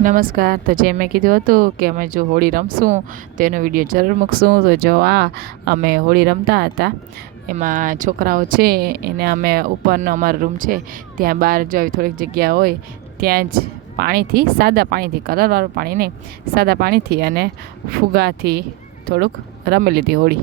નમસ્કાર. તો જે મેં કીધું હતું કે અમે જો હોળી રમશું તો એનો વિડીયો જરૂર મૂકશું. તો જો અમે હોળી રમતા હતા, એમાં છોકરાઓ છે એને અમે ઉપરનો અમારો રૂમ છે ત્યાં બહાર જો થોડીક જગ્યા હોય ત્યાં જ પાણીથી, સાદા પાણીથી, કલરવાળું પાણી નહીં, સાદા પાણીથી અને ફુગાથી થોડુંક રમી લીધી હોળી.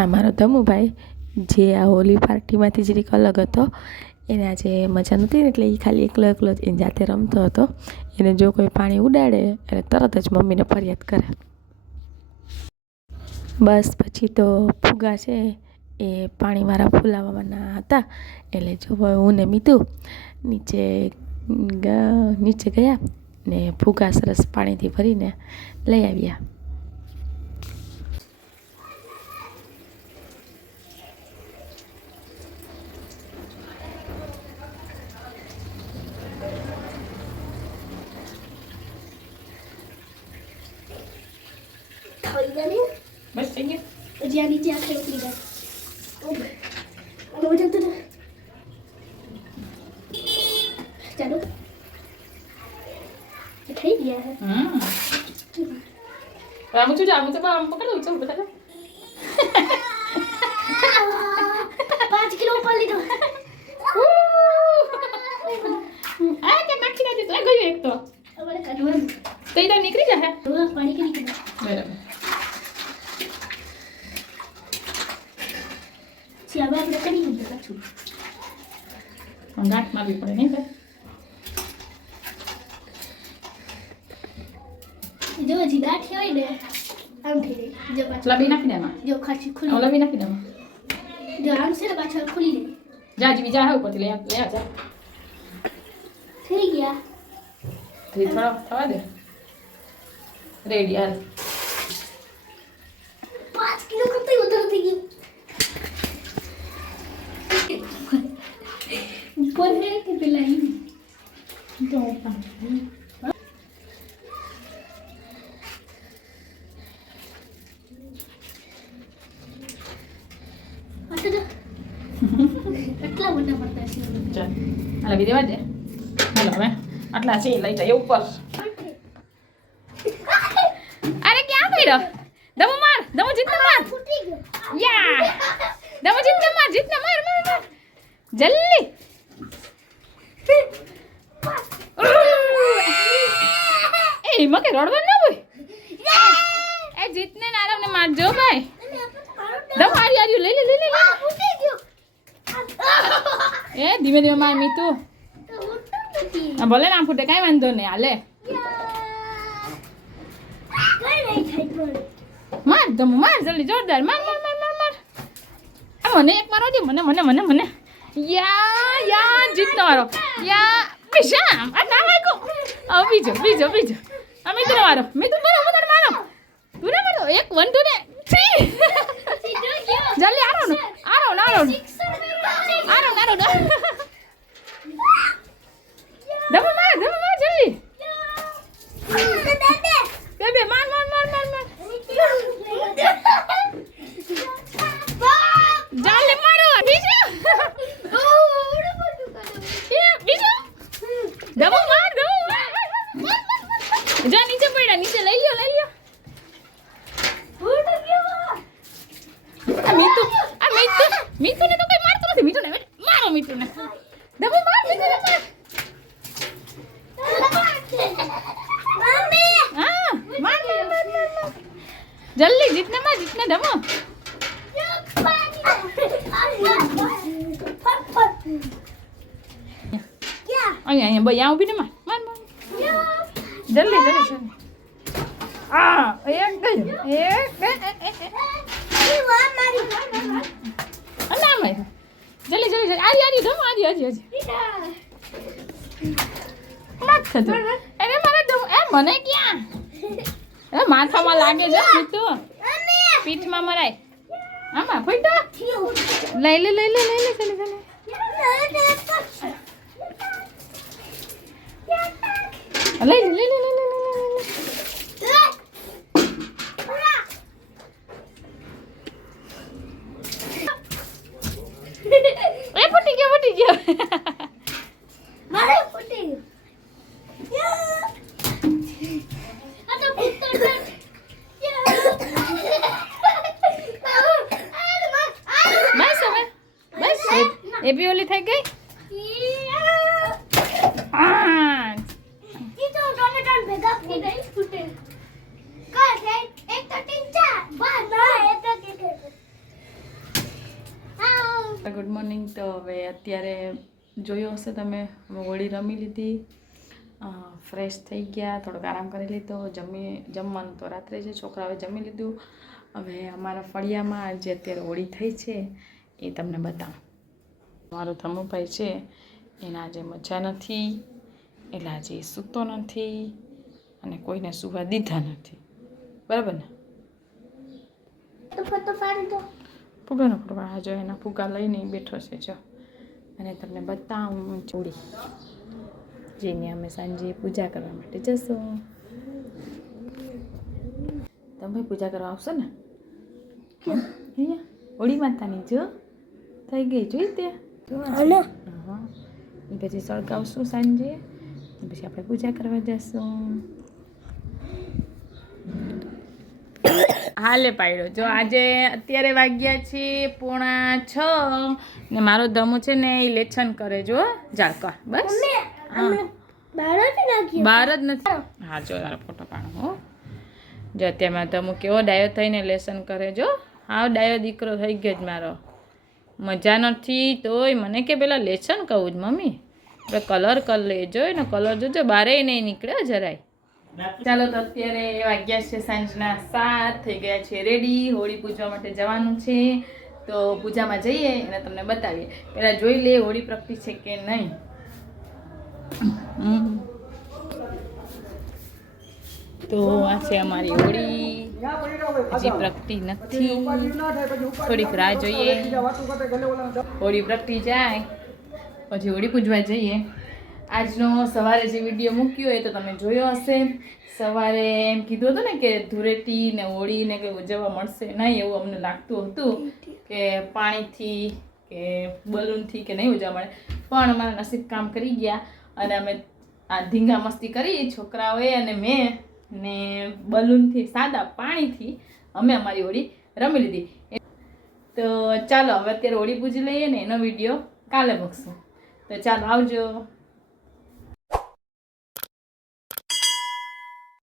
આ મારો ધમુભાઈ જે આ હોલી પાર્ટીમાંથી જરીક અલગ હતો, એને આજે મજા નહોતી ને એટલે એ ખાલી એકલો એકલો જ એની જાતે રમતો હતો. એને જો કોઈ પાણી ઉડાડે એટલે તરત જ મમ્મીને ફરિયાદ કરે. બસ પછી તો ફુગા છે એ પાણીવાળા ફૂલાવાના હતા એટલે જો હું ને મીતુ નીચે ગયા ને ફુગા સરસ પાણીથી ભરીને લઈ આવ્યા. બસ થઈ ગયા જ્યાં નીચે આખે ઉતરી ગયા. ચાલો થઈ ગયા હે રામુ છું જામુ તો આમ પકડો છો બધા 5 કિલો ઉપર લીધો આ કે નાખી દે તો ગયું એક તો અમારે કાઢવાનું તો ઈધર નીકળી જશે પાણી કરી દીધું બરાબર છે હવે આપણે કરી દીધું પાછું ગાંઠ મારવી પડે નહીં ભાઈ જો હજી ગાંઠી હોય ને આમ થઈ જાય જો પાછું લબી નાખી દે એમાં જો ખાસી ખુલી લબી નાખી દે એમાં જો આમ છે ને પાછળ ખુલી જાય જા જીવી જા હે ઉપરથી લે જા થઈ ગયા થોડો થવા દે રેડી હાલ 5 કિલો કરતા વધારે થઈ ગયું ઉપર હે કે પેલા ઈ તો એટલા મોટા પડતા છે ચાલ હાલ બી દેવા દે હાલો હવે આટલા છે લઈ જાય ઉપર અરે ક્યાં પડ્યો દમો માર દમો જીતના માર ફૂટી ગયો યા દમો જીતના માર માર માર જલ્દી એ મકે રડવા ના હોય એ જીતને નારવ ને મારજો ભાઈ દમ આર્યું લઈ લે ફૂટી ગયો એ ધીમે ધીમે માર મીતુ ફૂટતું નથી આ ભલે ના ફૂટે કાંઈ વાંધો નહીં હાલે કઈ નહીં થાય પણ માર દમ માર જલ્દી જોરદાર માર માર માર માર માર આ મને એક મારો દે મને યા જીતનો મારો યા વિશામ આ ના વાગો આ બીજો આ મિત્ર મારો મિત્ર મારો તું ના મારો એક 1 2 ને 3 સીધો ગયો જલ્દી આરો દમ માર જલ્દી બે માર જાલે મારો બીજો બીજો દમ માર જા નીચે પડ્યા નીચે લઈ લ્યો આ મીતુ ને તો કઈ મારતો નથી મીતુ ને મારો મીતુ ને દમ માર મીતુ ને હા માર જલ્દી જીતને દમો અહીંયા ભાઈ ઉભી ને માર જલ્દી આ એક ગયું ના માર જલ્દી આરી દમો આરી મત થતો અરે મારે દમ એ મને ક્યાં એ માથામાં લાગે છે મીતુ પીઠમાં મરાય આમાં ફૂટો લઈ લે જલ્દી લઈ એ ફૂટી ગયો મારે ફૂટી ગયો આ તો ફૂટતો નથી બસ એ બી ઓલી થઈ ગઈ ભેગા ફૂટી ગઈ ફૂટે કા છે એક તો 3 4 બસ ના એક તો કે ગુડ મોર્નિંગ તો હવે અત્યારે જોયો હશે તમે હોળી રમી લીધી ફ્રેશ થઈ ગયા થોડોક આરામ કરી લીધો જમવાનું તો રાત્રે છે છોકરાઓએ જમી લીધું હવે અમારા ફળિયામાં જે અત્યારે હોળી થઈ છે એ તમને બતાવું મારો ધમુભાઈ છે એના આજે મજા નથી એટલે આજે સૂતો નથી અને કોઈને સુવા દીધા નથી બરાબર ને તો ફોટો પાડી દો ફુગાનો ફુગા જો એના ફુગા લઈને બેઠો છે જો અને તમને બતાવું જોડી જેને અમે સાંજે પૂજા કરવા માટે જશું તમે પૂજા કરવા આવશો ને અહીંયા હોળી માતાની જો થઈ ગઈ જોઈ તે હા એ પછી સળગાવશું સાંજે પછી આપણે પૂજા કરવા જઈશું. હાલે પાડ્યો જો આજે અત્યારે વાગ્યા છે 5:45 ને મારો ધમો છે ને એ લેસન કરે જો જાળકા બસ બાર જ નથી. હા જો તારો ફોટો પાડો હો. જો અત્યારે મારો ધમો કેવો ડાયો થઈને લેસન કરે જો. હાવ ડાયો દીકરો થઈ ગયો જ મારો. મજા નથી તોય મને કે પેલા લેસન કહું જ મમ્મી આપણે કલર કરી લેજો ને કલર જોજો બારે નહીં નીકળે જરાય. ચાલો તો અત્યારે વાગ્યા છે સાંજના 7 થઈ ગયા છે રેડી. હોળી પૂજવા માટે જવાનું છે તો પૂજામાં જઈએ અને તમને બતાવીએ. પહેલાં જોઈ લે હોળી પ્રગટી છે કે નહીં. તો આ છે અમારી હોળી, હજી પ્રગટી નથી, થોડીક રાહ જોઈએ. હોળી પ્રગટી જાય પછી હોળી પૂજવા જઈએ. આજનો સવારે જે વિડીયો મૂક્યો એ તો તમે જોયો હશે. સવારે એમ કીધું હતું ને કે ધૂળેટી ને હોળી ને કંઈ ઉજવવા મળશે નહીં એવું અમને લાગતું હતું કે પાણીથી કે બલૂનથી કે નહીં ઉજવવા મળે, પણ અમારા નસીબ કામ કરી ગયા અને અમે આ ધીંગા મસ્તી કરી છોકરાઓએ અને મેં ને બલૂનથી સાદા પાણીથી અમે અમારી હોળી રમી લીધી. તો ચાલો હવે અત્યારે હોળી પૂજી લઈએ ને એનો વિડીયો કાલે મૂકશું. તો ચાલો આવજો.